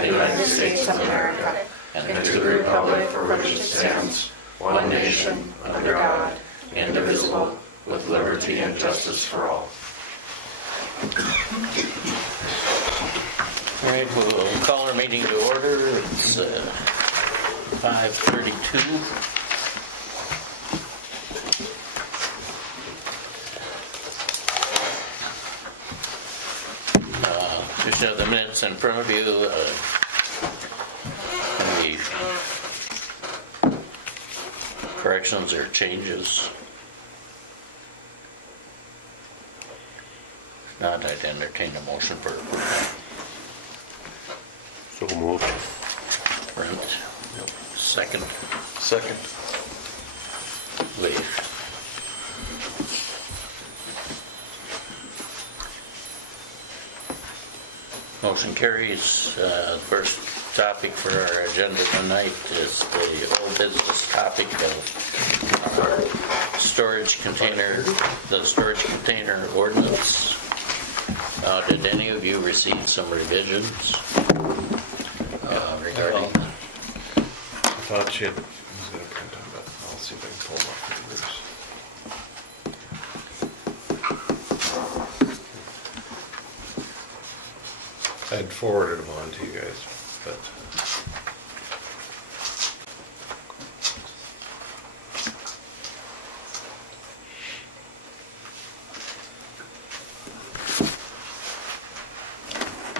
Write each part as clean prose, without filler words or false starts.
the United States of America, and to the republic for which it stands, one nation, under God, indivisible, with liberty and justice for all. All right, we'll call our meeting to order. It's 5:32. You should have the minutes in front of you. Any corrections or changes? If not, I'd entertain a motion for approval. So moved. Brent, second. Second. Leaf. Motion carries. First topic for our agenda tonight is the old business topic of our storage container, the storage container ordinance. Did any of you receive some revisions regarding that? I thought she was going to print them, but I'll see if I can pull them off the I'd forwarded them on to you guys, but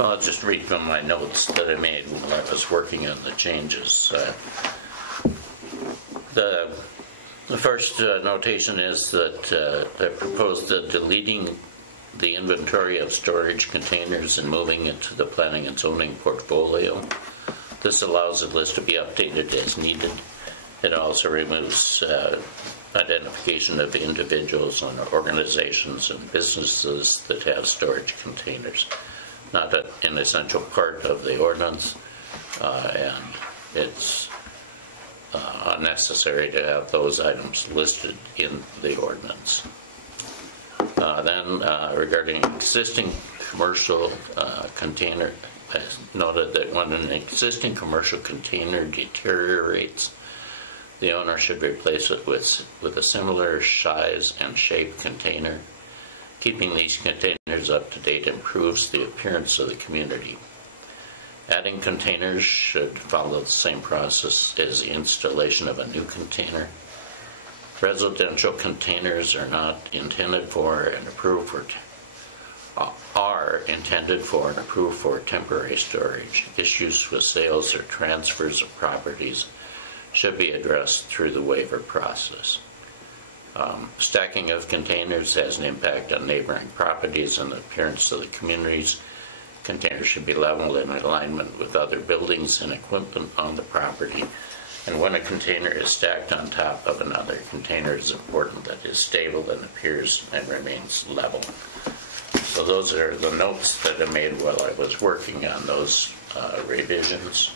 I'll just read from my notes that I made when I was working on the changes. The first notation is that I proposed deleting the inventory of storage containers and moving it to the planning and zoning portfolio. This allows the list to be updated as needed. It also removes identification of individuals and organizations and businesses that have storage containers. Not an essential part of the ordinance, and it's unnecessary to have those items listed in the ordinance. Then regarding existing commercial container, I noted that when an existing commercial container deteriorates, the owner should replace it with a similar size and shape container. Keeping these containers up to date improves the appearance of the community. Adding containers should follow the same process as the installation of a new container. Residential containers are not intended for and approved for temporary storage. Issues with sales or transfers of properties should be addressed through the waiver process. Stacking of containers has an impact on neighboring properties and the appearance of the communities. Containers should be leveled in alignment with other buildings and equipment on the property. And when a container is stacked on top of another container, it's important that it is stable and appears and remains level. So those are the notes that I made while I was working on those revisions.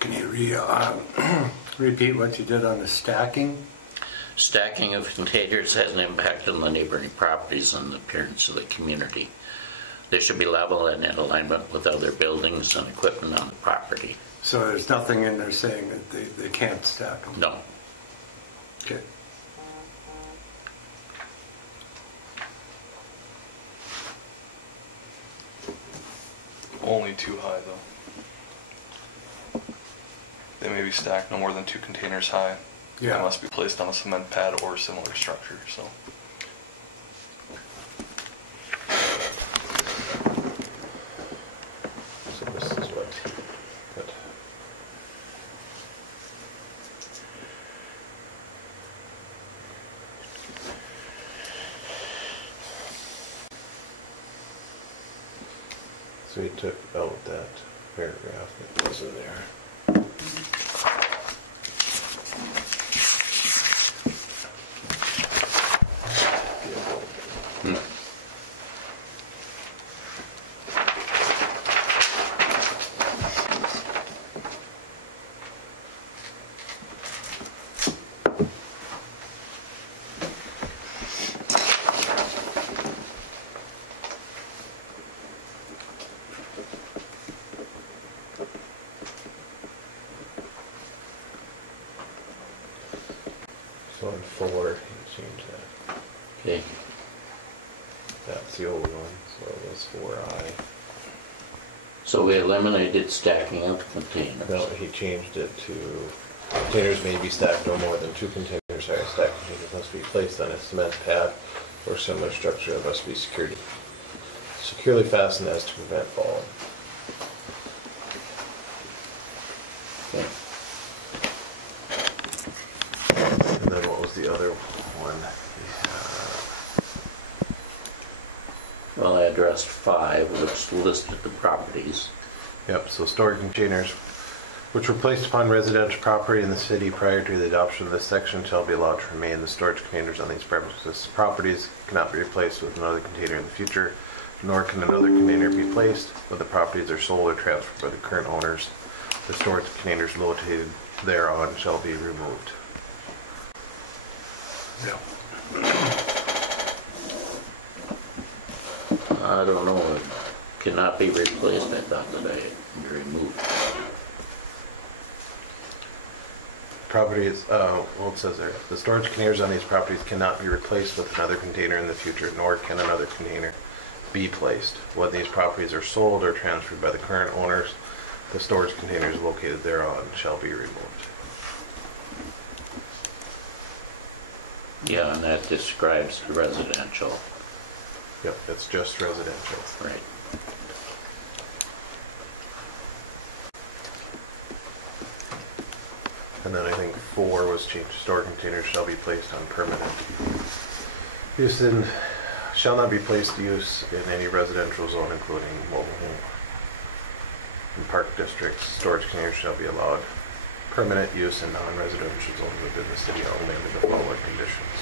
Can you repeat what you did on the stacking? Stacking of containers has an impact on the neighboring properties and the appearance of the community. They should be level and in alignment with other buildings and equipment on the property. So there's nothing in there saying that they can't stack them? No. Okay. Only too high, though. They may be stacked no more than 2 containers high. Yeah. They must be placed on a cement pad or similar structure. So. So this is what. Good. So we took out that paragraph that was in there. So on 4, he changed that. Okay, That's the old one, so it was 4I. so we eliminated stacking of containers. No, he changed it to containers may be stacked no more than 2 containers high. Stacked containers must be placed on a cement pad or similar structure that must be securely fastened as to prevent falling. Okay. And then what was the other one? Well, I addressed 5, which listed the properties. Yep, so storage containers which were placed upon residential property in the city prior to the adoption of this section shall be allowed to remain. The storage containers on these premises properties cannot be replaced with another container in the future, nor can another container be placed when the properties are sold or transferred by the current owners. The storage containers located thereon shall be removed. I don't know, it cannot be replaced. I thought that I had removed. Properties, well, it says there, the storage containers on these properties cannot be replaced with another container in the future, nor can another container be placed. When these properties are sold or transferred by the current owners, the storage containers located thereon shall be removed. Yeah, and that describes the residential. Yep, it's just residential. Right. And then I think 4 was changed. Storage containers shall be placed on permanent use and shall not be placed to use in any residential zone, including mobile home and park districts. Storage containers shall be allowed permanent use in non-residential zones within the city only under the following conditions.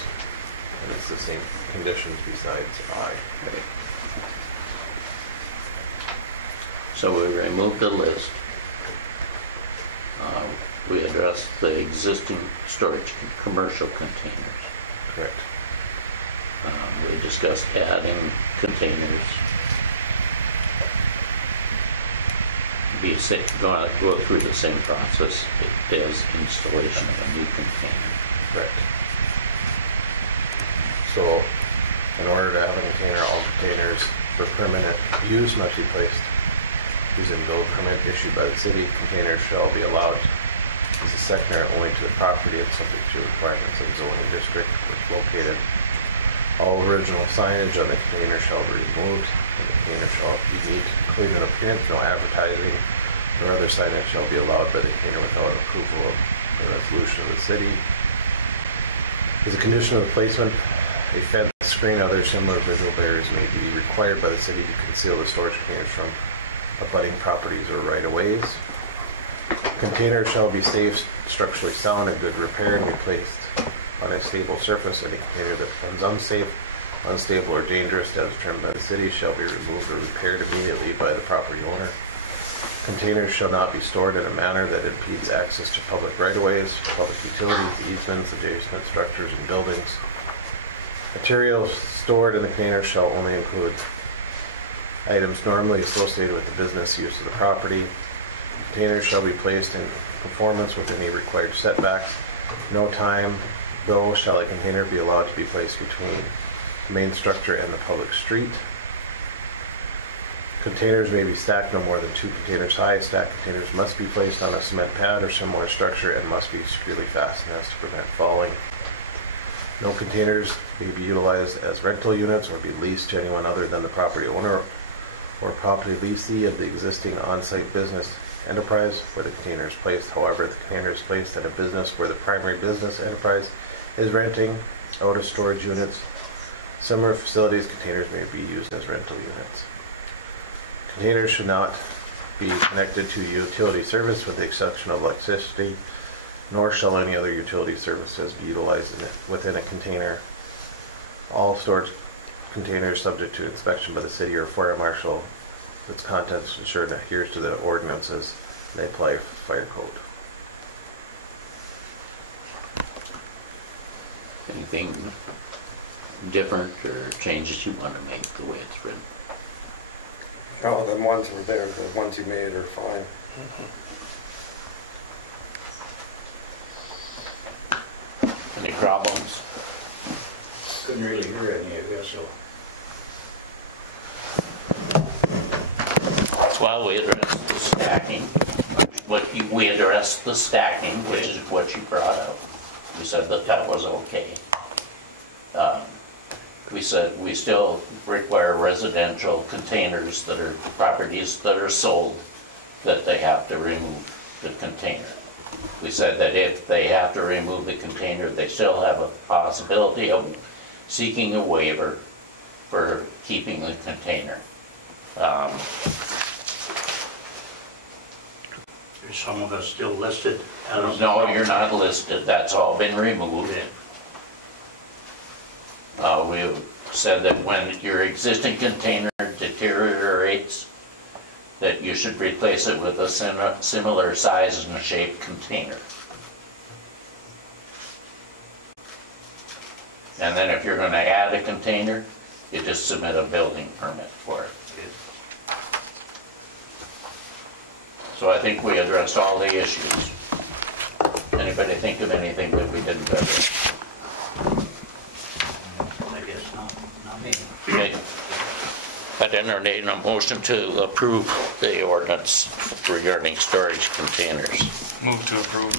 And it's the same conditions besides I. Right. So we removed the list. We addressed the existing storage commercial containers. Correct. We discussed adding containers. Going to go through the same process as installation of a new container. Correct. So, in order to have a container, all containers for permanent use must be placed using building permit issued by the city. Containers shall be allowed as a secondary only to the property and subject to requirements of the zoning district which located. All original signage on the container shall be removed, and the container shall be neat, clean in appearance. No advertising or other signage shall be allowed by the container without approval of the resolution of the city. As a condition of the placement, a fence, screen, other similar visual barriers may be required by the city to conceal the storage containers from abutting properties or right-of-ways. Containers shall be safe, structurally sound, and good repair, and be placed on a stable surface. Any container that becomes unsafe, unstable, or dangerous as determined by the city shall be removed or repaired immediately by the property owner. Containers shall not be stored in a manner that impedes access to public right-of-ways, public utilities, easements, adjacent structures, and buildings. Materials stored in the container shall only include items normally associated with the business use of the property. Containers shall be placed in conformance with any required setback. No time, though, shall a container be allowed to be placed between the main structure and the public street. Containers may be stacked no more than 2 containers high. Stacked containers must be placed on a cement pad or similar structure and must be securely fastened as to prevent falling. No containers may be utilized as rental units or be leased to anyone other than the property owner or property leasee of the existing on-site business enterprise where the container is placed. However, the container is placed at a business where the primary business enterprise is renting out of storage units. Similar facilities, containers may be used as rental units. Containers should not be connected to utility service with the exception of electricity, nor shall any other utility services be utilized within a container. All storage containers subject to inspection by the city or fire marshal, its contents ensure it adheres to the ordinances and they apply fire code. Anything different or changes you want to make the way it's written? No, the ones were there, the ones you made are fine. Any problems? Couldn't really hear any of you, so. Well, we addressed the stacking. We addressed the stacking, which is what you brought up. We said that that was okay. We said we still require residential containers that are properties that are sold, that they have to remove the container. We said that if they have to remove the container, they still have a possibility of seeking a waiver for keeping the container. Some of us still listed. No, you're not listed. That's all been removed. We said that when your existing container deteriorates, that you should replace it with a similar size and shape container. And then if you're going to add a container, you just submit a building permit for it. So I think we addressed all the issues. Anybody think of anything that we didn't address? I guess not me. Okay. I'd entertain a motion to approve the ordinance regarding storage containers. Move to approve.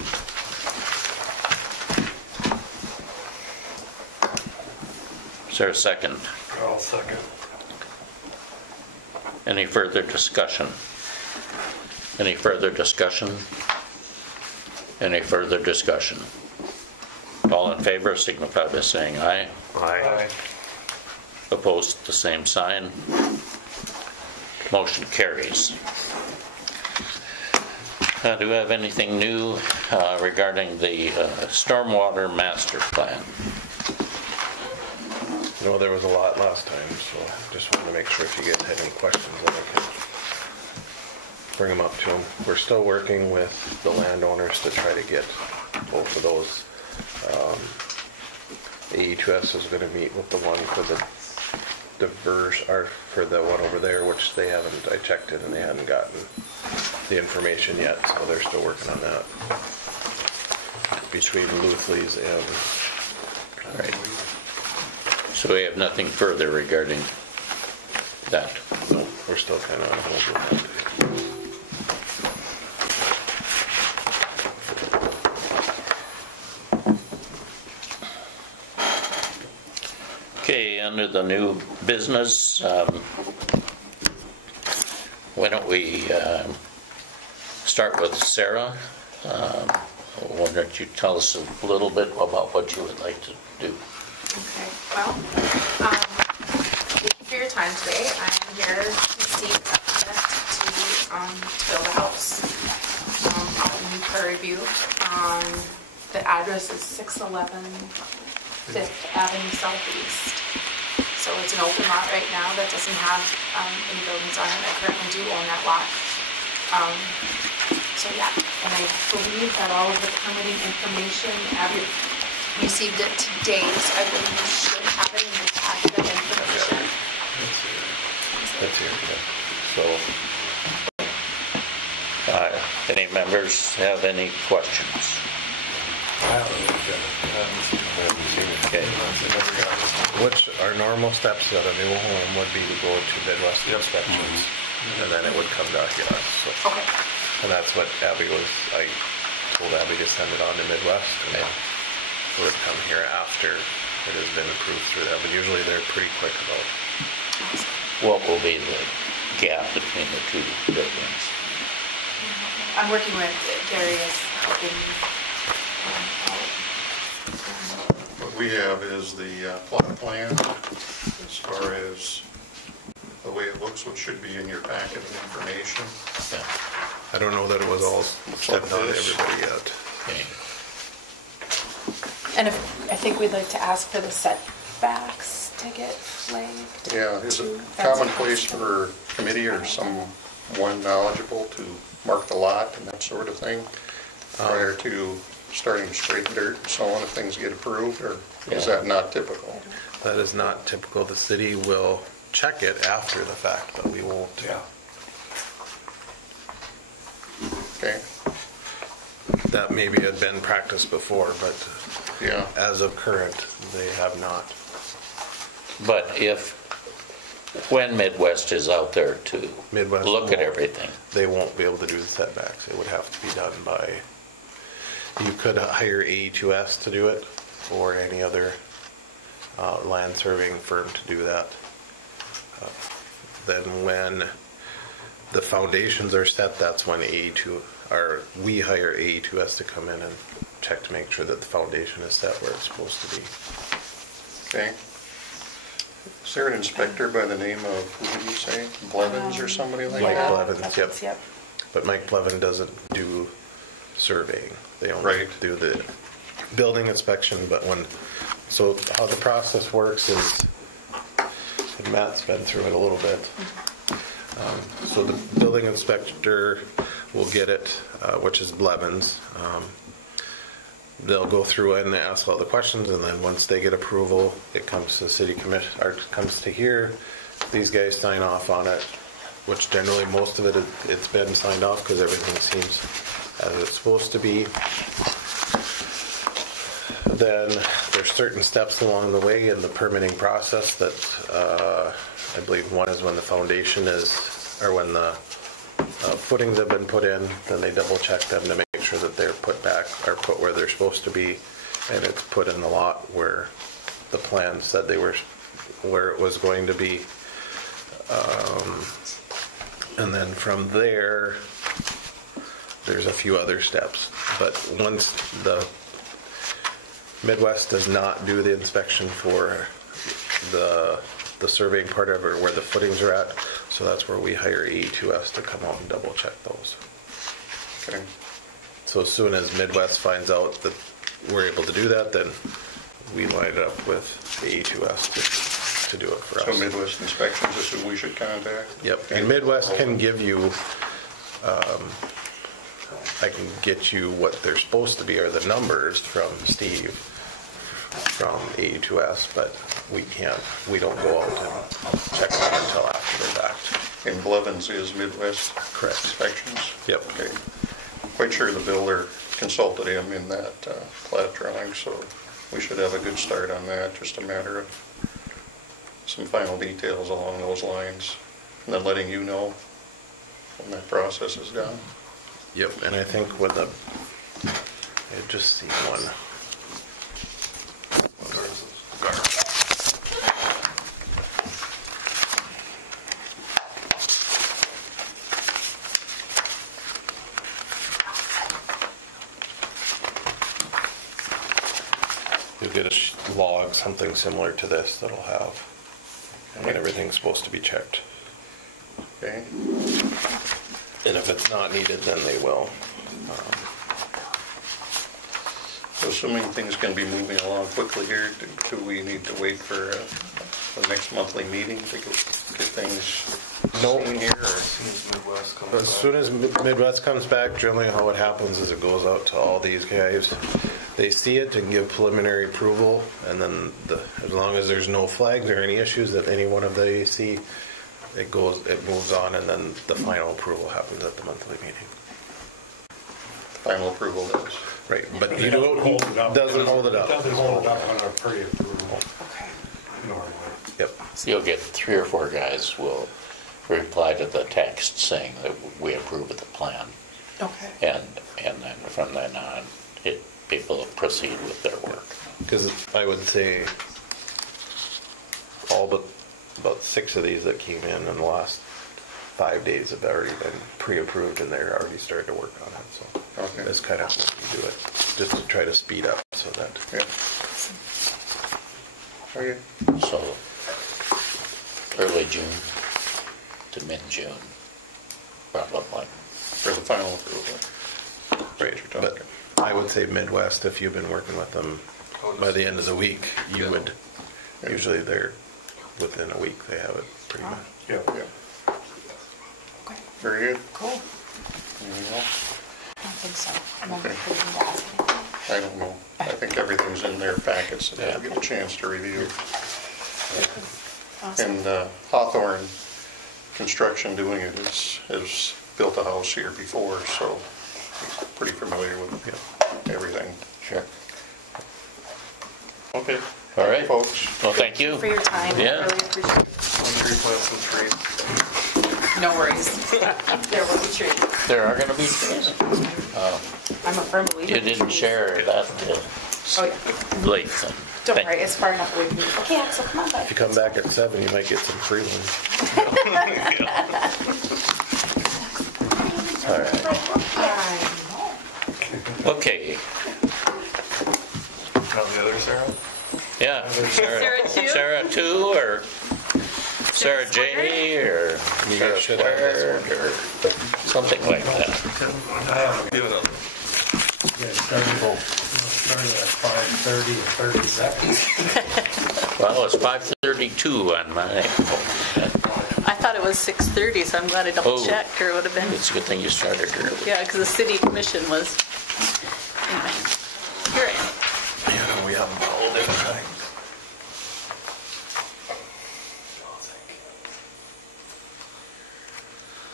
Is there a second? I'll second. Any further discussion? Any further discussion? Any further discussion? All in favor signify by saying aye. Aye. Opposed, the same sign. Motion carries. Do we have anything new regarding the stormwater master plan? No, there was a lot last time, so just wanted to make sure if you guys had any questions, then I could bring them up to them. We're still working with the landowners to try to get both of those. AE2S is going to meet with the one for the diverse, or for the one over there, which they haven't. I checked it and they hadn't gotten the information yet, so they're still working on that. Between Luthley's and. All right. So we have nothing further regarding that. No, we're still kind of on hold with that. Okay, under the new business, why don't we start with Sarah? Why don't you tell us a little bit about what you would like to do? Okay, well, thank you for your time today. I'm here to seek a permit to build a house off of New Prairie View. The address is 611 5th Avenue Southeast. So it's an open lot right now that doesn't have any buildings on it. I currently do own that lot. So yeah, and I believe that all of the permitting information, received it today, so I believe you should have it in your packet of information. That's here, yeah. So, Any members have any questions? I haven't seen it. Okay. Which our normal steps at a new home would be to go to Midwest inspections, and then it would come back to us. So. Okay. And that's what Abby was. I told Abby to send it on to Midwest, and then it would come here after it has been approved through them. But usually they're pretty quick about. What will be the gap between the two buildings? I'm working with Darius helping What we have is the plot plan as far as the way it looks, what should be in your packet of information. Yeah. I don't know that it was all sent on to everybody yet. Okay. And I think we'd like to ask for the setbacks to get flagged. Yeah, is it That's commonplace possible. for committee or someone knowledgeable to mark the lot and that sort of thing prior to starting to scrape dirt and so on if things get approved, or is that not typical? That is not typical. The city will check it after the fact, but we won't. Yeah. Okay. That maybe had been practiced before, but Yeah. As of current, they have not. But when Midwest is out there to Midwest look at won't. everything, They won't be able to do the setbacks. It would have to be done by, you could hire AE2S to do it, or any other land surveying firm to do that. Then when the foundations are set, that's when we hire AE2S to come in and check to make sure that the foundation is set where it's supposed to be. Okay. Is there an inspector by the name of, who did you say, Blevins or somebody like Mike that? Blevins, yep. But Mike Blevin doesn't do surveying. They only Right. do the building inspection, so how the process works is, and Matt's been through it a little bit. So the building inspector will get it, which is Blevins. They'll go through and ask all the questions, and then once they get approval, it comes to the city commission, or comes to here. These guys sign off on it, which generally most of it's been signed off because everything seems as it's supposed to be. Then there's certain steps along the way in the permitting process that I believe one is when the foundation or when the footings have been put in, then they double check them to make sure that they're put back or put where they're supposed to be, and it's put in the lot where the plan said where it was going to be. And then from there, there's a few other steps. But once the Midwest does not do the inspection for the surveying part of it, where the footings are at, so that's where we hire E2S to come out and double check those. Okay. So as soon as Midwest finds out that we're able to do that, then we line it up with the E2S to do it for us. So Midwest Inspections is who we should contact? Yep, and Midwest can give you, I can get you what they're supposed to be, or the numbers from Steve, from E2S, but we don't go out and check them until after they're back. And Blevins is Midwest Correct. Inspections? Yep. Okay. Quite sure the builder consulted him in that plat drawing, so we should have a good start on that. Just a matter of some final details along those lines, and then letting you know when that process is done. Yep, and I think I just see one. You'll get a log, something similar to this, that'll have, and everything's supposed to be checked. Okay? And if it's not needed, then they will. So assuming things can be moving along quickly here, do we need to wait for the next monthly meeting to get things Nope. seen here? Or? As soon as Midwest comes back, generally how it happens is it goes out to all these guys. They see it and give preliminary approval, and then as long as there's no flags or any issues that any one of they see, it moves on, and then the final approval happens at the monthly meeting. Final approval does. Right, but It doesn't hold it up. Doesn't hold it up. It doesn't hold it up on our pre-approval Okay. normally. Yep. you'll get 3 or 4 guys will reply to the text saying that we approve of the plan. Okay. And then from then on, people will proceed with their work. Because I would say all but about 6 of these that came in the last 5 days have already been pre-approved, and they're already started to work on it. So Okay. that's kind of what we do it, just to try to speed up so that. Yeah. Okay. So early June to mid-June, probably. For the final approval. Right, You're but talking. I would say Midwest, if you've been working with them by the end of the week, you would, usually they're, within a week, they have it pretty much. Yeah. Yeah. Okay. Very good. Cool. Anything else? I don't think so. I'm Okay. not going to ask anything. I don't know. I think everything's in their packets that they'll get a chance to review. Awesome. And Hawthorne Construction doing it has built a house here before, so he's pretty familiar with everything. Sure. Okay. All right. Folks. Well, thank you. For your time. Yeah. I really appreciate it. Tree plants and trees. No worries. There will be trees. There are gonna be trees. I'm a firm believer. You in didn't trees. share that Oh, yeah. late then. Don't Thank- worry, it's far enough away from me. Okay, Axel, come on, bud. If you come back at 7, you might get some free ones. All right. Okay. Now the other Sarah? Yeah. Sarah two? Sarah 2 or Sarah J or Sarah should have this Squared or something like that. Give it up. Yeah, started at 5:30 or 30 seconds. Well, it's 5:32 on my phone. I thought it was 6:30, so I'm glad I double Oh. checked, or it would have been, It's a good thing you started early. yeah, because the city commission was, anyway, here I am. Yeah, we have them all different times.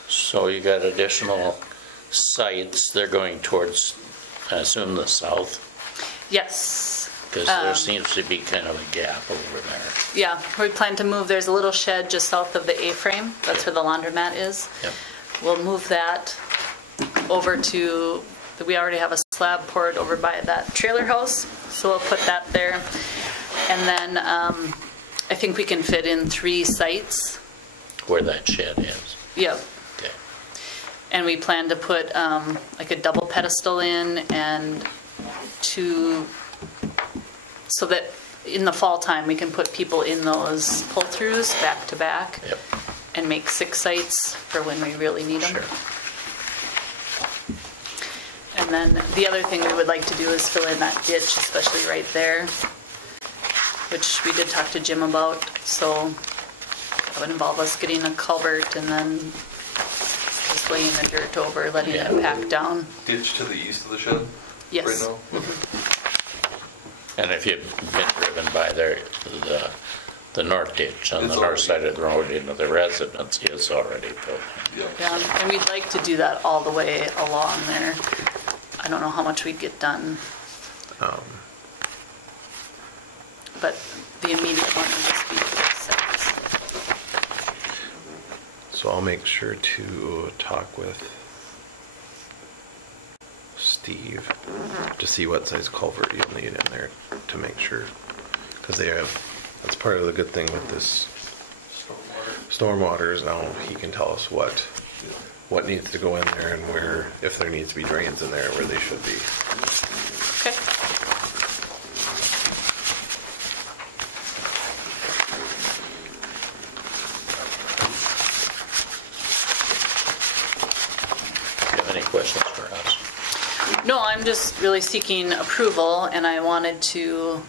So you got additional sites, they're going towards, I assume, the south? Yes. Because there seems to be kind of a gap over there. Yeah, we plan to move, there's a little shed just south of the A-frame, that's where the laundromat is. Yep. We'll move that over to, we already have a slab poured over by that trailer house, so we'll put that there. And then I think we can fit in 3 sites. Where that shed is. Yep. Okay. And we plan to put like a double pedestal in and 2, so that in the fall time we can put people in those pull-throughs back to back. Yep. And make 6 sites for when we really need them. Sure. And then the other thing we would like to do is fill in that ditch, especially right there, which we did talk to Jim about. So that would involve us getting a culvert and then just laying the dirt over, letting Yeah. it pack down. Ditch to the east of the shed? Yes. Right now? And if you've been driven by there, the north ditch on It's the north already- side of the road into the residence is already filled. Yeah, and we'd like to do that all the way along there. I don't know how much we'd get done, but the immediate one would just be for the sites. So I'll make sure to talk with Steve to see what size culvert you'll need in there to make sure. Because they have, that's part of the good thing with this stormwater is now he can tell us what needs to go in there and where, if there needs to be drains in there, where they should be. Okay. Do you have any questions for us? No, I'm just really seeking approval, and I wanted to,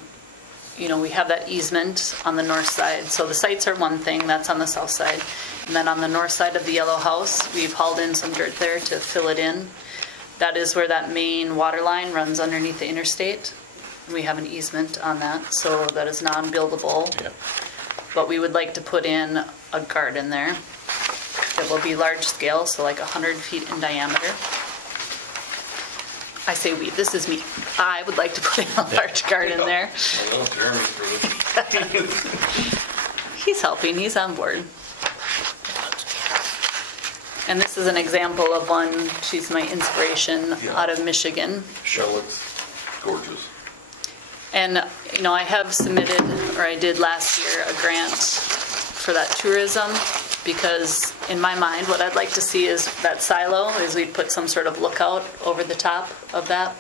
we have that easement on the north side. So the sites are one thing, that's on the south side. And then on the north side of the yellow house, we've hauled in some dirt there to fill it in. That is where that main water line runs underneath the interstate. We have an easement on that, so that is non-buildable. Yep. But we would like to put in a garden there. It will be large scale, so like 100 feet in diameter. I say we, this is me. I would like to put in a large garden there. I know Jeremy's for this. He's helping, he's on board. And this is an example of one, she's my inspiration out of Michigan. Shell looks gorgeous. And, I have submitted, or I did last year, a grant for that tourism, because in my mind, what I'd like to see is that silo, is we'd put some sort of lookout over the top of that.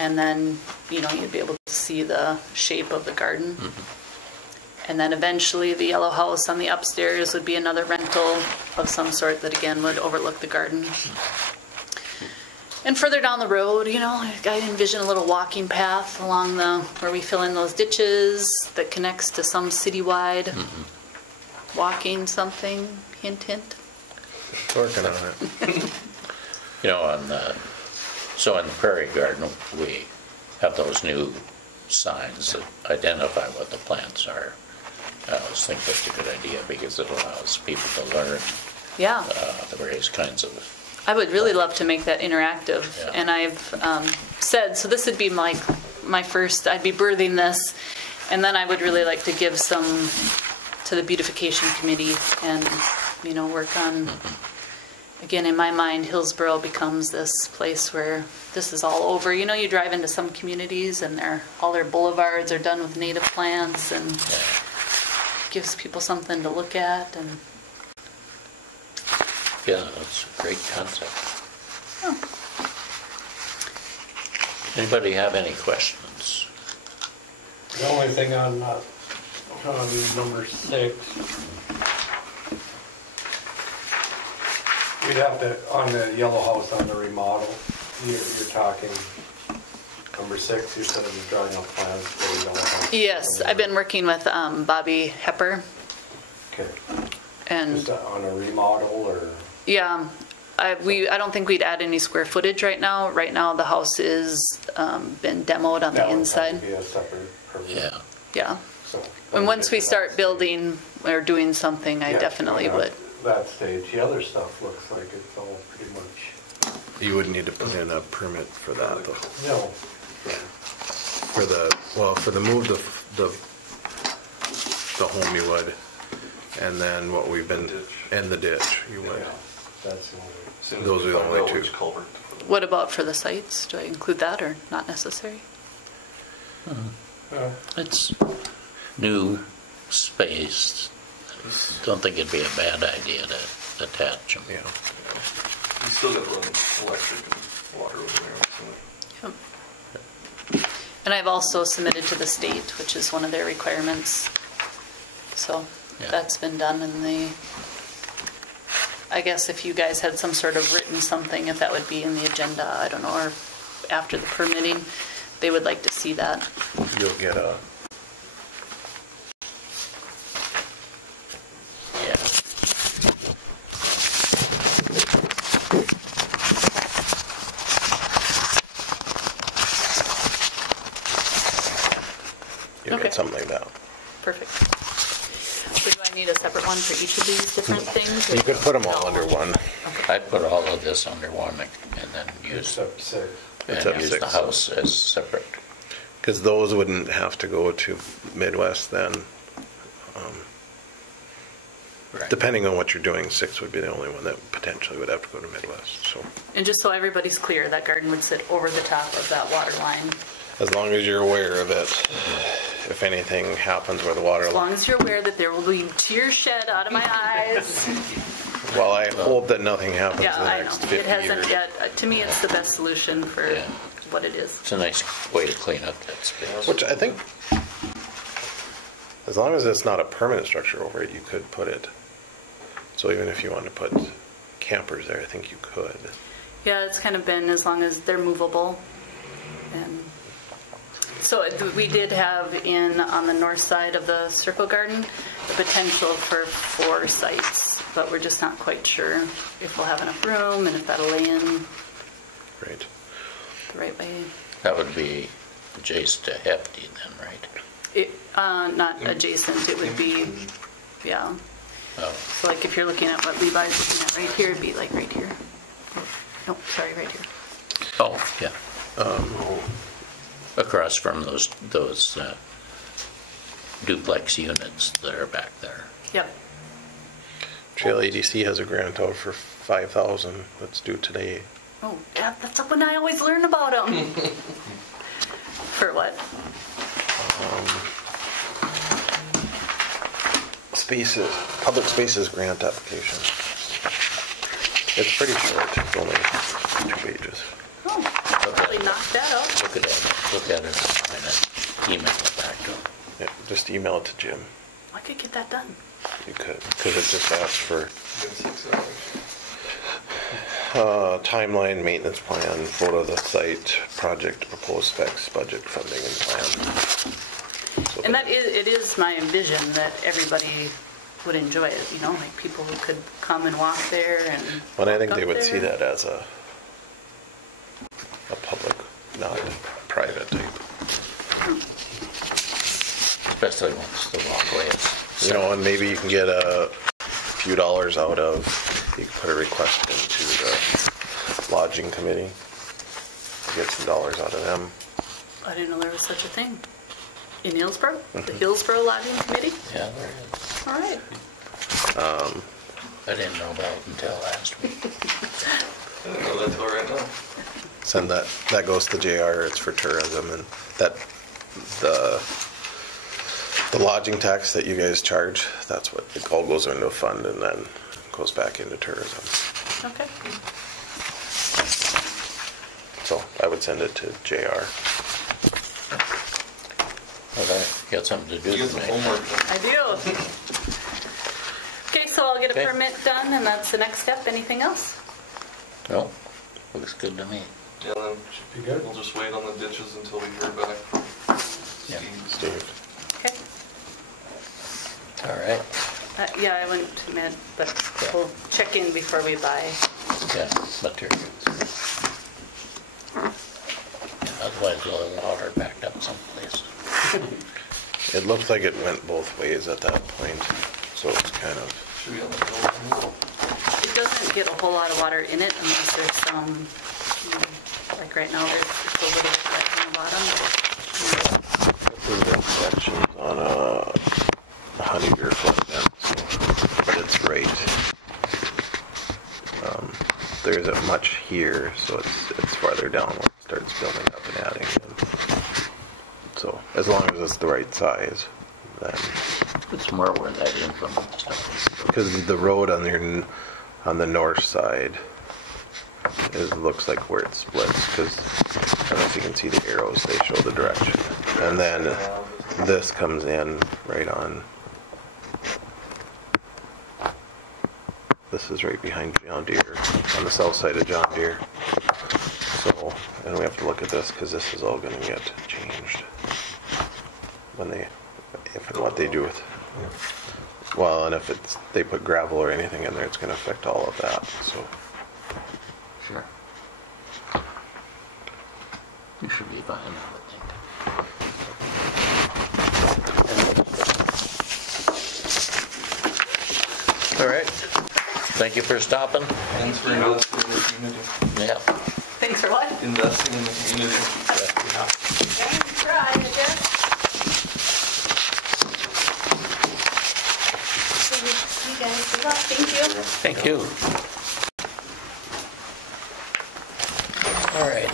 And then, you'd be able to see the shape of the garden. Mm-hmm. And then eventually the yellow house on the upstairs would be another rental of some sort that again would overlook the garden. And further down the road, I envision a little walking path along where we fill in those ditches that connects to some citywide walking something, hint, hint. Working on it. So in the Prairie Garden, we have those new signs that identify what the plants are. I always think that's a good idea because it allows people to learn Yeah. the various kinds of. I would really love to make that interactive. Yeah. And I've said, so this would be like I'd be birthing this, and then I would really like to give some to the beautification committee and, work on, again, in my mind, Hillsboro becomes this place where this is all over. You drive into some communities and all their boulevards are done with native plants, and gives people something to look at. And Yeah, that's a great concept. oh, Anybody have any questions? The only thing on number 6, we'd have to, on the yellow house on the remodel, you're talking, number 6, you said you're drawing up plans for the yellow house. yes, I've been working with Bobby Hepper, Okay, and just on a remodel or? yeah, I don't think we'd add any square footage right now. Right now, the house is been demoed on the That would have inside. to be a separate permit. Yeah. Yeah, So, and once we start building or doing something, I Yeah, definitely on would. that stage, the other stuff looks like it's all pretty much, You would need to put in a permit for that though. no. For the move, the home you would, and then what we've been, and the ditch you would. Yeah, that's the only. As soon as Those we are the find only out two. which culvert to put in. What about for the sites? Do I include that or not necessary? It's new space. Don't think it'd be a bad idea to attach them. Yeah. You still got to run electric and water over there. Yep. And I've also submitted to the state, which is one of their requirements. So Yeah. that's been done, and I guess if you guys had some sort of written something, if that would be in the agenda, I don't know, or after the permitting, they would like to see that. You'll get a, Yeah. you'll Okay. get something like that. Perfect. So do I need a separate one for each of these different things? or- You could put them all under one. I'd put all of this under one and then use Except 6. Except the 6. house as separate. Because those wouldn't have to go to Midwest then. Right. Depending on what you're doing, 6 would be the only one that potentially would have to go to Midwest. So And just so everybody's clear, that garden would sit over the top of that water line. as long as you're aware of it, if anything happens where the water As long as you're aware that there will be tears shed out of my eyes. well, I hope that nothing happens Yeah, in the I know. next It 50 hasn't years. yet. To me, it's the best solution for Yeah. what it is. It's a nice way to clean up that space. Which I think, as long as it's not a permanent structure over it, you could put it. So even if you want to put campers there, I think you could. Yeah, it's kind of been as long as they're movable. And so we did have on the north side of the Circle Garden the potential for 4 sites, but we're just not quite sure if we'll have enough room and if that'll lay in Right. the right way. That would be adjacent to Hefty then, right? Not adjacent, it would be, yeah. Oh, So like if you're looking at what Levi's looking at right here, it'd be like right here. No, sorry, right here. oh yeah. Across from those duplex units that are back there. Yep. Trail ADC has a grant out for $5,000 that's due today. Oh, yeah, that's when I always learn about them. For what? Spaces, public spaces grant application. It's pretty short, it's only 2 pages. Oh, really knocked that out. Look at it, and email it back to them. Yeah, just email it to Jim. I could get that done. You could, because it just asks for Been 6 hours. timeline, maintenance plan, photo of the site, project, proposed specs, budget, funding, and plan. So And it is my vision that everybody would enjoy it, like people who could come and walk there and But I think walk they up would there. see that as a public, not private type. Especially once the walkway is. And maybe you can get a few dollars out of, you can put a request into the lodging committee, get some dollars out of them. I didn't know there was such a thing. In Hillsboro? The Hillsboro Lodging Committee? Yeah, there is. All right. I didn't know about it until last week. I didn't know that till right now. Send that goes to JR, it's for tourism, and that, the lodging tax that you guys charge, that's what, it all goes into a fund and then goes back into tourism. Okay. So I would send it to JR. Okay, got something to do You got some tonight. homework done. I do. Okay, so I'll get a Okay. permit done, and that's the next step. Anything else? No, looks good to me. Yeah, then Be good. we'll just wait on the ditches until we hear back from Yeah. Steve. Okay. All right, Yeah, I wouldn't admit, but we'll check in before we buy. yeah, materials. Otherwise, the water backed up someplace. It looked like it went both ways at that point, so it's kind of, Should be on the bill. It doesn't get a whole lot of water in it unless there's some, like right now, there's just a little bit right on the bottom. this section's on a 100-year flood fence, but it's right. There isn't much here, so it's farther down where it starts building up and adding. So as long as it's the right size, then, It's more where that implement stuff is. because the road on the north side looks like where it splits, because I don't know if you can see the arrows, they show the direction. And then this comes in right on, this is right behind John Deere, on the south side of John Deere. So, and we have to look at this because this is all going to get changed when if and what they do with, well, and if they put gravel or anything in there, it's going to affect all of that, so. Sure. You should be fine, I would think. All right. Thank you for stopping. Thanks for investing in the community. Yeah. Thanks for what? Investing in the community. Thanks, try, I guess. You guys, good luck. Thank you. Thank you. All right.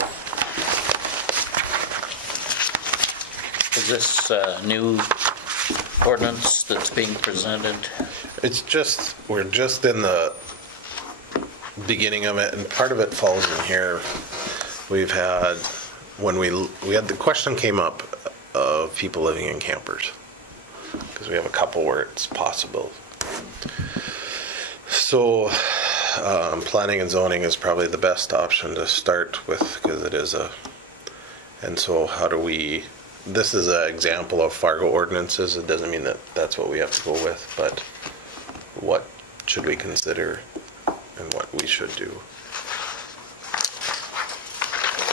Is this new ordinance that's being presented? It's just, we're just in the beginning of it, and part of it falls in here. We've had, when we had, the question came up of people living in campers, because we have a couple where it's possible. So, planning and zoning is probably the best option to start with, because it is and so how do we, this is an example of Fargo ordinances. It doesn't mean that that's what we have to go with, but what should we consider and what we should do.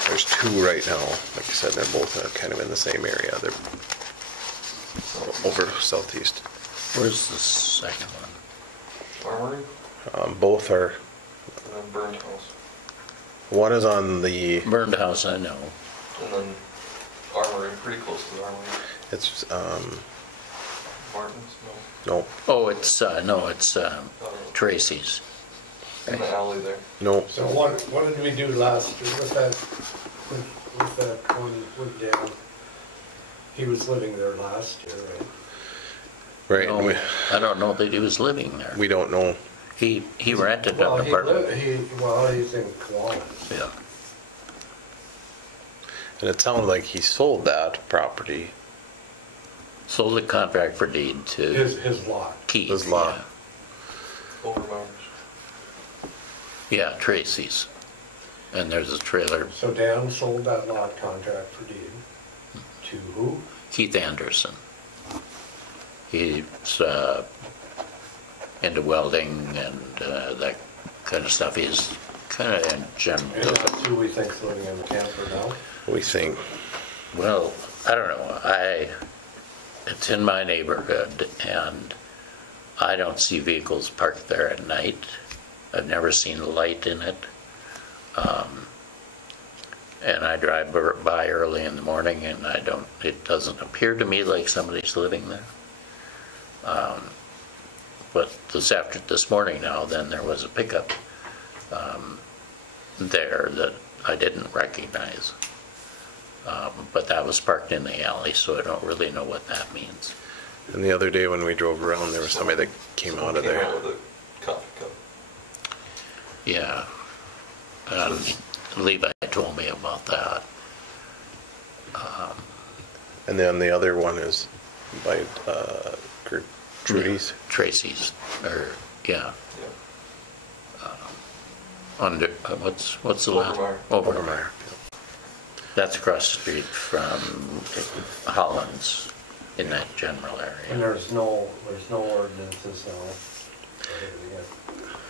There's two right now. Like I said, they're both kind of in the same area. They're over southeast. Where's the second one? Armory Both are, and then burned house. one is on the, Burned house, I know. And then Armory, pretty close to the Armory. it's, Martin's, no, Oh, it's, no, it's Tracy's. no. In the alley there. no. So what did we do last year with that one went down? He was living there last year, right? Right, No, I don't know that he was living there. we don't know. He rented Well, an apartment. he's in Kiwanis. Yeah. And it sounded like he sold that property. Sold the contract for deed to His lot. Keith. His lot. Over Mowers. Yeah, Tracy's. And there's a trailer, So Dan sold that lot contract for deed to who? Keith Anderson. He's into welding and that kind of stuff. He's kind of in general. And that's who we think's living in the camper now. We think, Well, I don't know. It's in my neighborhood, and I don't see vehicles parked there at night. I've never seen a light in it. and I drive by early in the morning, and it doesn't appear to me like somebody's living there. But this morning now, then there was a pickup there that I didn't recognize. But that was parked in the alley, so I don't really know what that means. And the other day when we drove around, there was somebody that came out of Came there. out with a coffee cup. Yeah. Levi told me about that. And then the other one is by Gertrude's. Tracy's, or, yeah. Yeah. Under, what's the last? Overmeyer. Overmeyer. That's across the street from Holland's in that general area. And there's no ordinances now.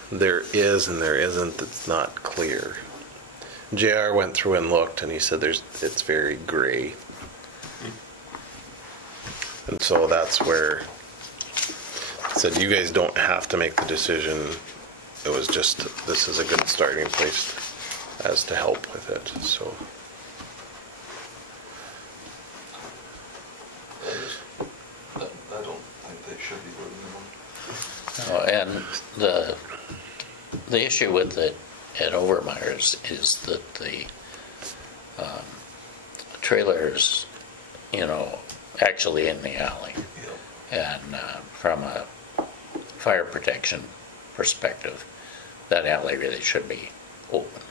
There is and there isn't. It's not clear. JR went through and looked, and he said it's very gray. And so that's where he said you guys don't have to make the decision. It was just this is a good starting place as to help with it. So. I don't think they should be living in one. And the issue with it at Overmeyer's is that the trailer's, actually in the alley. Yeah. And from a fire protection perspective, that alley really should be open.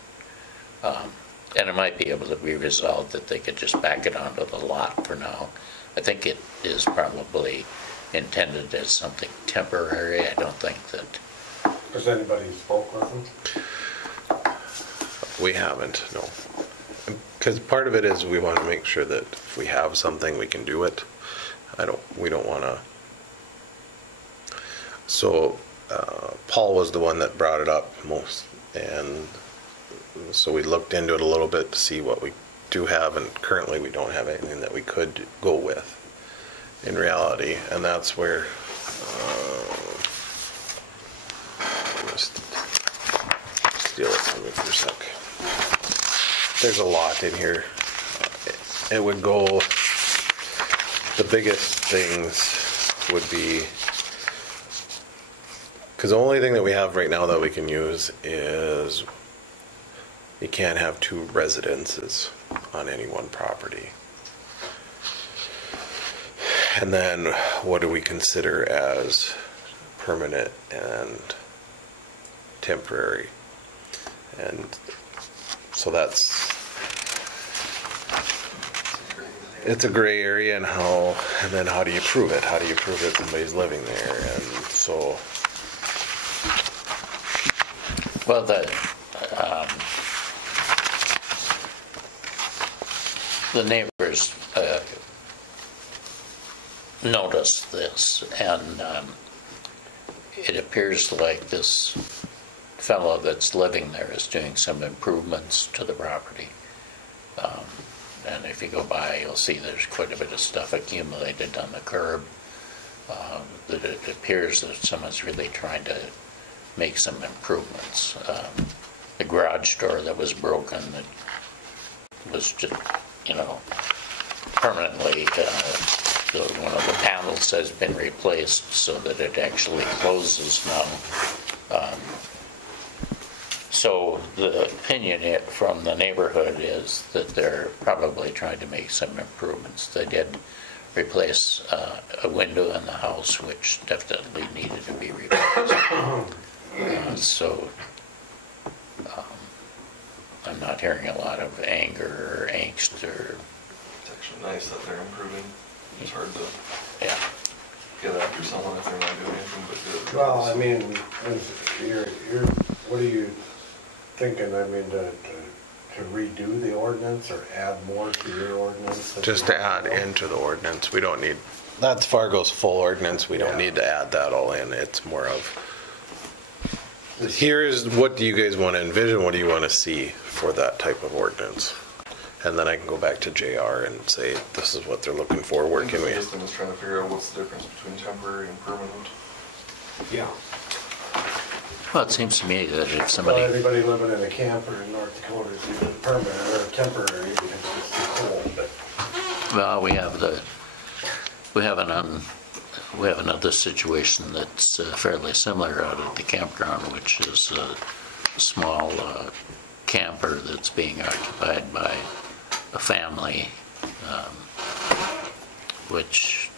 And it might be able to be resolved that they could just back it onto the lot for now. I think it is probably intended as something temporary. I don't think that. Has anybody spoke with them? We haven't, no. Because part of it is we want to make sure that if we have something, we can do it. We don't want to. So Paul was the one that brought it up most, and so we looked into it a little bit to see what we do have, and currently we don't have anything that we could go with in reality, and that's where just steal it from me for a sec. There's a lot in here. It would go, the biggest things would be, because the only thing that we have right now that we can use is you can't have two residences on any one property. And then what do we consider as permanent and temporary? And so it's a gray area, and then how do you prove it? How do you prove that somebody's living there? And so. Well, the neighbors noticed this, and it appears like this fellow that's living there is doing some improvements to the property. And if you go by, you'll see there's quite a bit of stuff accumulated on the curb. That it appears that someone's really trying to make some improvements. The garage door that was broken, that was just, permanently, one of the panels has been replaced so that it actually closes now. So the opinion from the neighborhood is that they're probably trying to make some improvements. They did replace a window in the house, which definitely needed to be replaced. I'm not hearing a lot of anger or angst or. It's actually nice that they're improving. It's hard to Yeah. get after someone if they're not doing anything but good. Well, I mean, what are you thinking? I mean, to redo the ordinance or add more to your ordinance? Just to add into the ordinance. We don't need, that's Fargo's full ordinance. We don't need to add that all in. It's more of, here's what do you guys want to envision? What do you want to see for that type of ordinance? And then I can go back to JR and say, this is what they're looking for, working The with. system is trying to figure out what's the difference between temporary and permanent. Yeah. Well, it seems to me that if Well, somebody, anybody living in a camper in North Dakota is either permanent or temporary because it's too cold, but well, we have another situation that's fairly similar out at the campground, which is a small camper that's being occupied by a family, which,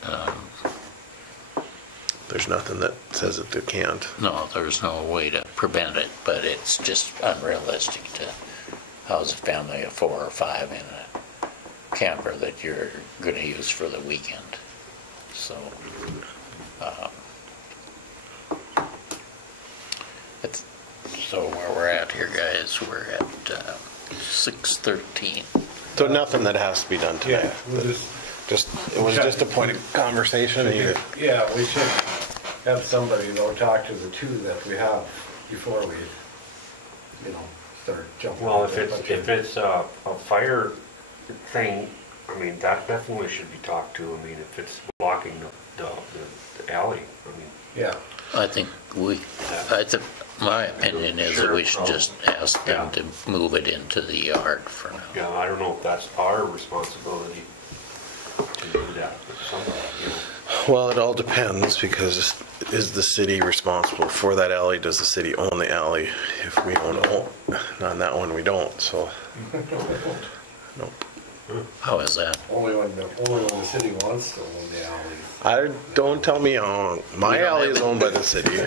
There's nothing that says that they can't. no, there's no way to prevent it, but it's just unrealistic to house a family of 4 or 5 in a camper that you're going to use for the weekend. So, so where we're at here, guys, we're at 6:13. So nothing that has to be done yeah, tonight. we'll It was just a point of conversation. yeah, we should have somebody though talk to the 2 that we have before we, start jumping. Well, into if it. it's a fire thing, I mean, that definitely should be talked to. I mean, if it's blocking the alley, I mean. Yeah, I think my opinion is that we should just ask them to move it into the yard for now. Yeah, I don't know if that's our responsibility to do that, but somebody, Well, it all depends because is the city responsible for that alley? Does the city own the alley? If we don't own, on that one we don't, so. Nope. How is that? only when the city wants to own the alley. Don't tell me my We don't alley have is it. owned by the city.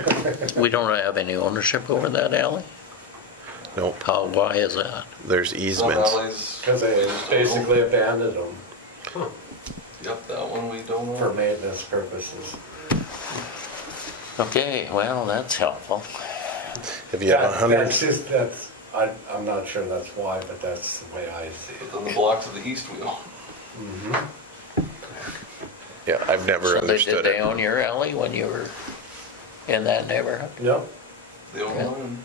We don't have any ownership over that alley? Nope, Why is that? there's Some easements. alleys. Because they basically abandoned them Yep, that one we don't know. for maintenance purposes. Okay, well, that's helpful. If you have I'm not sure that's why, but that's the way I see But it. then the block to the east we own. yeah, I've never So understood did they it. own your alley when you were in that neighborhood? No, They own Yeah. one,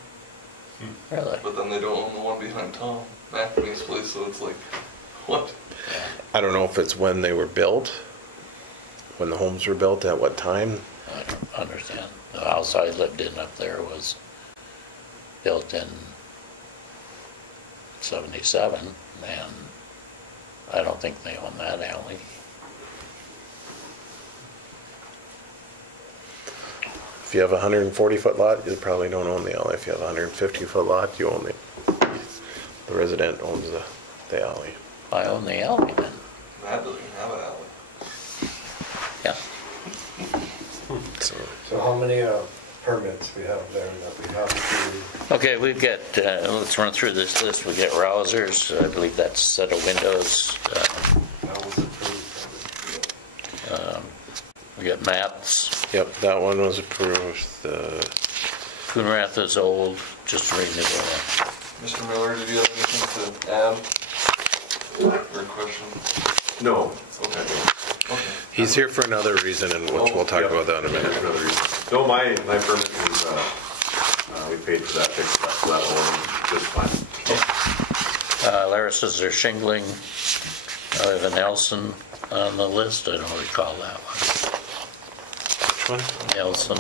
Really? but then they don't own the one behind Tom McNamee's place, so it's like, what? I don't know if it's when they were built, when the homes were built, at what time. I don't understand. The house I lived in up there was built in 77, and I don't think they own that alley. If you have a 140-foot lot, you probably don't own the alley. If you have a 150-foot lot, you own the resident owns the alley. I own the alley then. That doesn't have an alley. Yeah. So so how many permits we have there that we have to, Okay, we've got, let's run through this list. We got Rousers, I believe that's a set of windows. that was approved. We got Matt's. yep, that one was approved. The Coonrath is old, just renewal. Mr. Miller, did you have anything to add? Or question? No. Okay. Okay. he's here for another reason, and which we'll talk Yep. about that in a minute. There's another reason. No, my permit was, we paid for that fixed up level and just fine. Larissa's are shingling. I have a Nelson on the list. I don't recall that one. Which one? Nelson,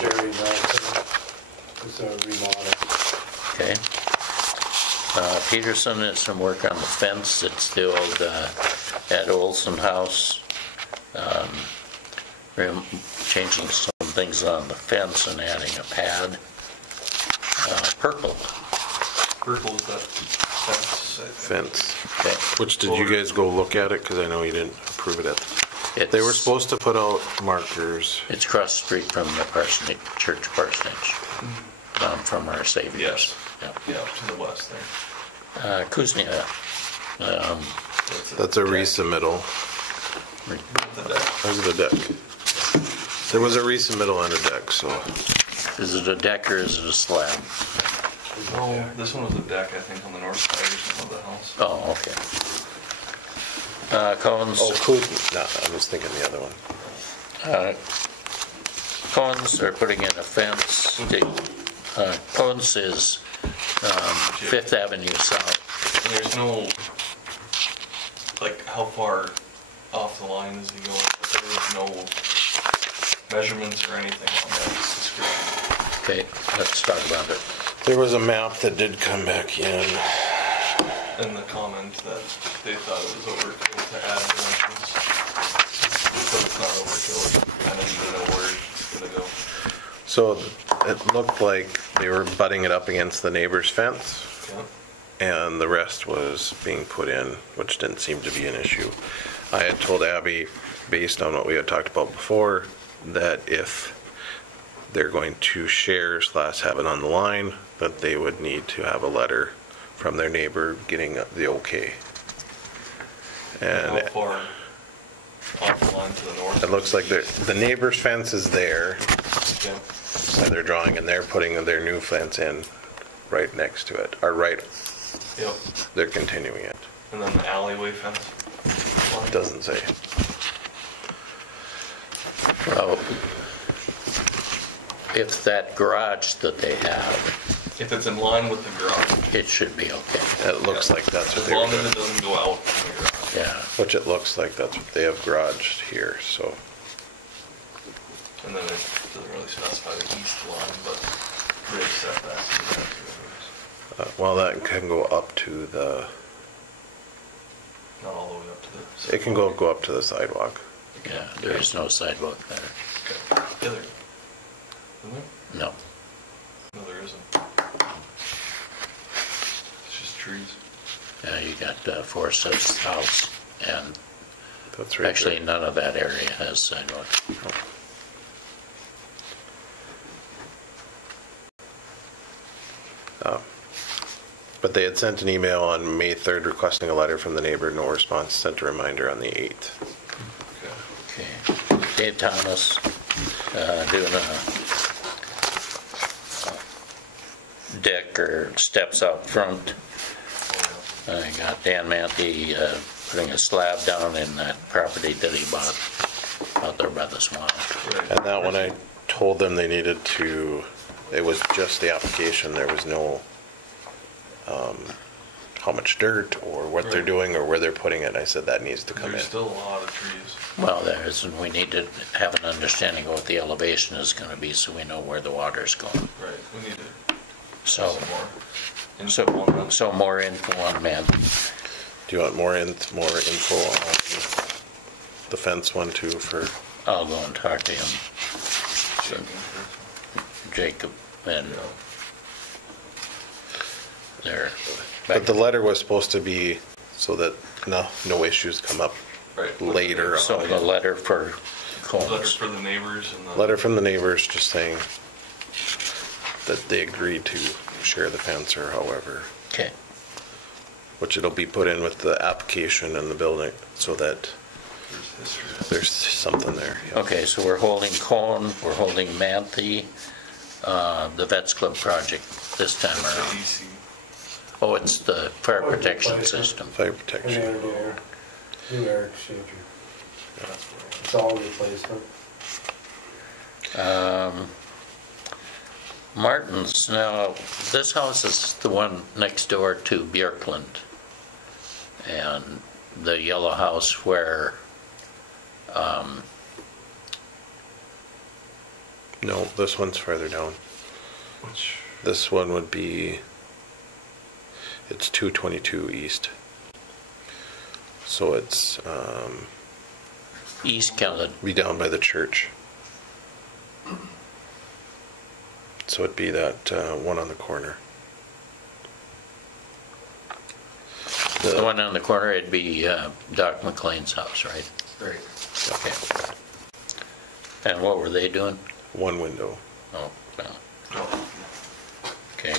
Jerry Nelson, was a remodel. okay. Peterson is some work on the fence. It's the old Ed Olson house. Changing some things on the fence and adding a pad. Purple. Purple is that Fence. Okay. Which, did you guys go look at it? Because I know you didn't approve it at. They were It's- supposed to put out markers. It's across the street from the parsonage, church parsonage, from our Savior's. Yes. Yep. Yeah, to the west there. Kuznia. That's a resubmittal. The deck. There's the deck. There was a resubmittal on a deck, so. Is it a deck or is it a slab? No, this one was a deck, I think, on the north side or something of the house. Oh, okay. Cohen's. Oh, cool. No, I was thinking the other one. Cohen's are putting in a fence. Cohen's is Fifth Avenue South. And there's no, like, how far off the line is he going? There's no measurements or anything on that description. Okay, let's talk about it. There was a map that did come back in. And the comment that they thought it was overkill to add dimensions. So it's not overkill, kind of need to know where it's gonna go. So it looked like they were butting it up against the neighbor's fence, Yeah. and the rest was being put in, which didn't seem to be an issue. I had told Abby, based on what we had talked about before, that if they're going to share / have it on the line, that they would need to have a letter from their neighbor getting the okay. And How far off the line to the north? it looks like the neighbor's fence is there, Yeah. and they're drawing, and they're putting their new fence in right next to it, or right, Yep. they're continuing it. And then the alleyway fence? It doesn't say. Well, if that garage that they have, If it's in line with the garage, it should be okay. It looks like that's what as they were long as doing. it doesn't go out from the garage. Yeah, Which it looks like that's what they have garaged here, so. And then it doesn't really specify the east line, but ridge setbacks. Well, that can go up to the, Not all the way up to the. it can go up to the sidewalk. yeah, there is no sidewalk there. Okay. Yeah, there. Isn't there? No. No, there isn't. It's just trees. You got Forsyth's house, and That's right. actually none of that area has sidewalk. But they had sent an email on May 3rd requesting a letter from the neighbor, no response, sent a reminder on the 8th. Okay. Dave Thomas doing a deck or steps out front. I got Dan Manthe putting a slab down in that property that he bought out there by the swamp. And that one I told them they needed to, it was just the application, there was no how much dirt or what they're doing or where they're putting it. I said that needs to come in. There's still a lot of trees. Well, there is, and we need to have an understanding of what the elevation is going to be so we know where the water's going. Right, we need to So, some more. so more info on man. Do you want more info on the fence one too for? I'll go and talk to him, Jacob, and there. But the letter was supposed to be so that no issues come up later So on. the letter for Letter Combs. for the neighbors and the. Letter from the neighbors just saying that they agreed to share the fence or however, Okay. which it'll be put in with the application and the building so that There's history. there's something there. Yeah. Okay, so we're holding Cone, we're holding Manthe, the Vets Club project this time around. AEC. Oh, it's the fire protection system. Fire And protection. new air exchanger. It's all replacement. Martin's, now, this house is the one next door to Björklund. And the yellow house where, No, this one's further down. Which, This one would be, it's 222 east. So it's, East Kelly, be down by the church. So it'd be that one on the corner. the one on the corner, it'd be Doc McLean's house, right? right. Okay. And what were they doing? One window. Oh, well, Oh, okay.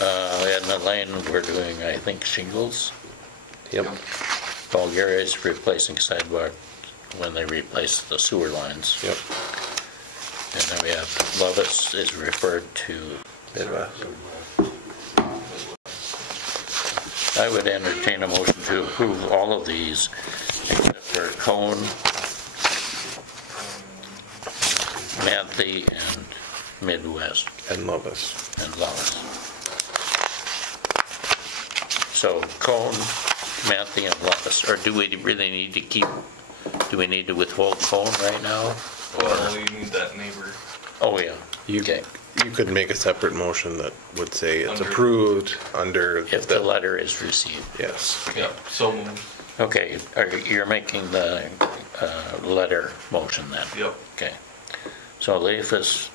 Edna Lane, we're doing, I think, shingles. Yep. Paul Gary's replacing sidewalk when they replace the sewer lines. Yep. And then we have Lovis is referred to. Midwest. I would entertain a motion to approve all of these except for Cone, Manthe, and Midwest, And Lovis. and Lovis. So Cone, Manthe, and Lovis, or do we really need to keep, do we need to withhold Cone right now? well, you need that neighbor. Oh, yeah. You, Okay. You could make a separate motion that would say it's Under- approved under. If the letter is received. Yes. Yep, so moved. Okay, you're making the letter motion then? Yep. Okay. So Leif is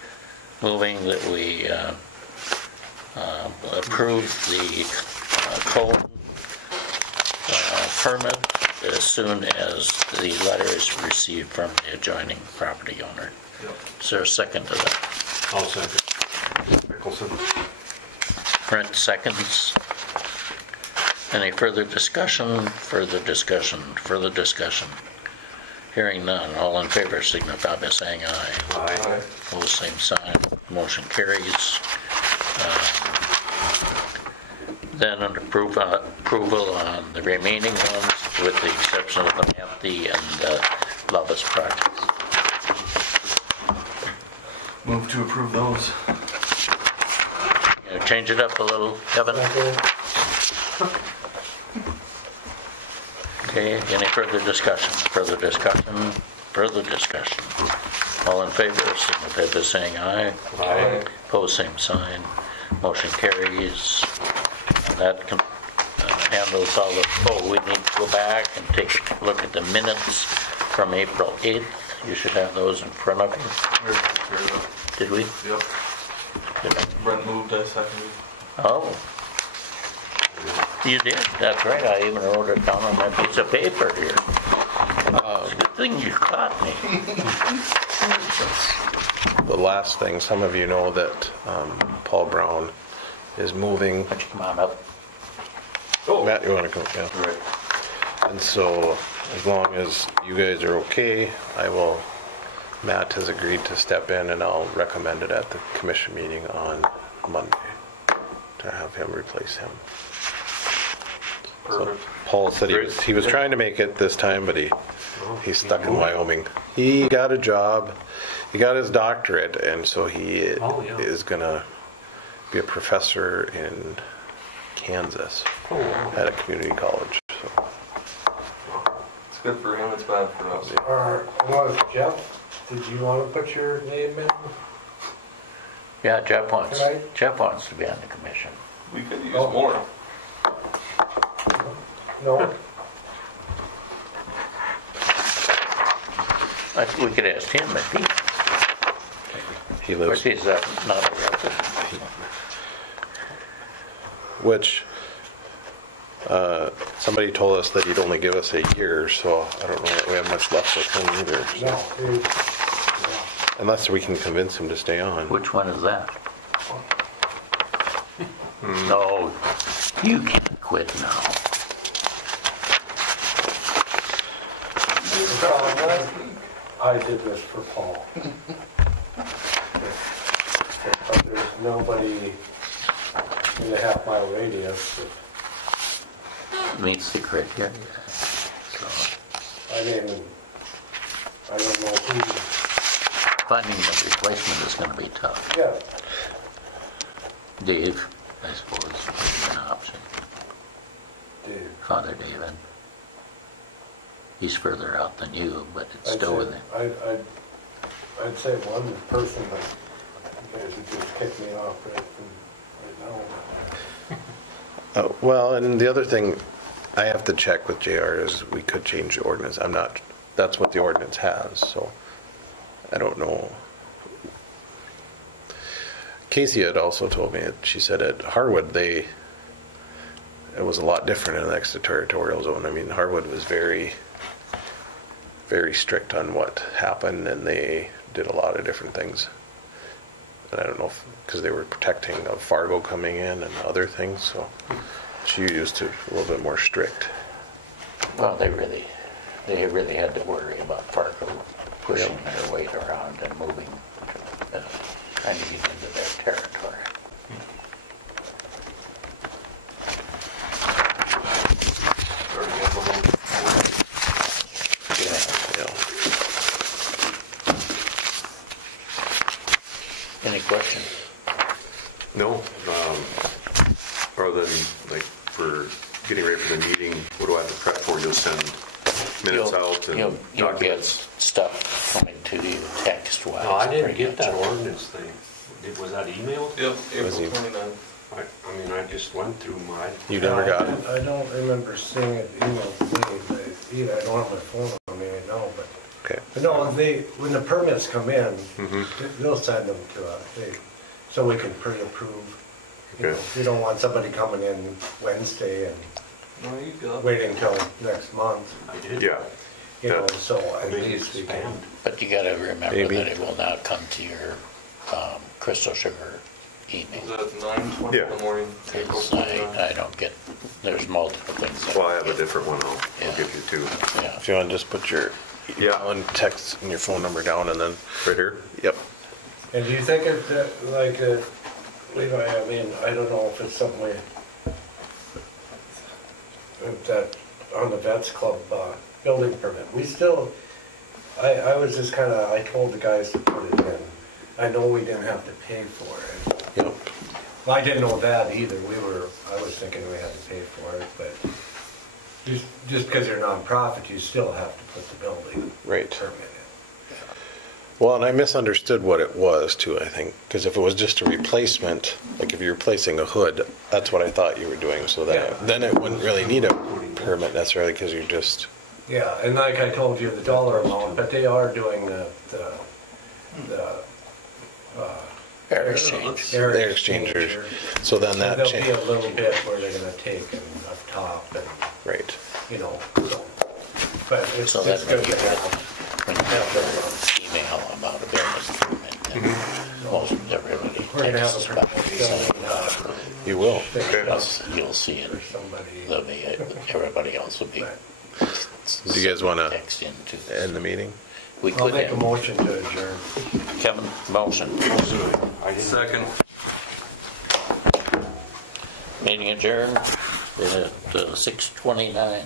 moving that we approve the cold permit as soon as the letter is received from the adjoining property owner. Yep. Is there a second to that? I'll second. Mickelson. Brent seconds. Any further discussion? Further discussion? Further discussion? Hearing none. All in favor signify by saying aye. Aye. Opposed, same sign. Motion carries. Then under approval on the remaining ones, with the exception of the Matthew and Lovis projects. Move to approve those. You know, change it up a little, Kevin. Okay, any further discussion? Further discussion? Further discussion? All in favor, signify by saying aye. Aye. Opposed, same sign. Motion carries. That handles all the, we need to go back and take a look at the minutes from April 8th. You should have those in front of you. Did we? Yep. Did I? Brent moved, I seconded. Oh. You did, that's right. I even wrote it down on that piece of paper here. It's a good thing you caught me. The last thing, some of you know that Paul Brown is moving. Why don't you come on up? Matt, you want to go? Yeah. Right. And so, as long as you guys are okay, Matt has agreed to step in, and I'll recommend it at the commission meeting on Monday to have him replace him. So Perfect. Paul said he was trying to make it this time, but he's stuck in Wyoming. He got a job. He got his doctorate, and so he is gonna be a professor in Kansas at a community college. So. It's good for him, it's bad for us. Jeff, did you want to put your name in? Yeah, Jeff wants Right. to be on the commission. We could use more. No? We could ask him if He of course, lives, he's not a resident. which somebody told us that he'd only give us a year, so I don't know that we have much left with him either. So. No. Unless we can convince him to stay on. Which one is that? No, you can't quit now. I did this for Paul. But there's nobody in a half-mile radius that, Meets the criteria. So I mean, I don't know who, finding a replacement is going to be tough. yeah, Dave, I suppose, would be an option. Dave. Father David. He's further out than you, but it's still within. I'd say one person, but you guys would just kick me off right now. Well, and the other thing I have to check with JR is we could change the ordinance. That's what the ordinance has, so I don't know. Casey had also told me, she said at Harwood it was a lot different in the extraterritorial zone. I mean, Harwood was very, very strict on what happened, and they did a lot of different things. And I don't know because they were protecting of Fargo coming in and other things, so she used to a little bit more strict. Well, they really had to worry about Fargo pushing their weight around and moving, trying to get into their territory. Any questions? No, other than like for getting ready for the meeting, what do I have to prep for? You'll send minutes out and You'll get documents? stuff coming to you text-wise. No, I didn't get that ordinance thing. Was that emailed? Yep, April Was he- 29th. I mean, I just went through mine. You never got it? I don't remember seeing it emailed to me either. I don't have my phone on me right now, but. Okay. But no, when the permits come in, Mm-hmm. they'll send them to us, so we can pre-approve. You know, Okay. we don't want somebody coming in Wednesday and No, you got it. waiting until next month, I did. Yeah, you know, Yeah. so at Maybe least it's we can. spammed. But you gotta remember Maybe. that it will not come to your Crystal Sugar email. Is that 9:20 in the morning, April 'Cause 29th? I don't get, there's multiple things. that well, I have a different one, I'll Yeah. give you two. Yeah. If you want to just put your email and text and your phone number down and then, Right here? yep. And do you think it, like, Levi, I mean, I don't know if it's something that on the Vets Club building permit, we still, I was just kinda, I told the guys to put it in. I know we didn't have to pay for it. Yep. Well, I didn't know that either. I was thinking we had to pay for it, but just because you're a nonprofit, you still have to put the building Right. permit in. Well, and I misunderstood what it was too, I think, because if it was just a replacement, like if you're replacing a hood, that's what I thought you were doing, so Yeah. then it wouldn't really need a permit necessarily, because you're just, Yeah, and like I told you, the dollar amount, but they are doing the Air exchange. air They're exchangers. exchanger. so then that There'll be a change, little bit where they're gonna take and up top and, right. you know, so. But it's So that it's when good you to get, have. when you get an email about a building permit, then most everybody We're gonna have texts a about building, You will. You'll see it. for somebody. There'll be, everybody else will be. Right. Do you guys want to Text into. end the meeting? We I'll could make a have, motion to adjourn. Kevin, motion. I didn't. Second. Meeting adjourned at 6:29.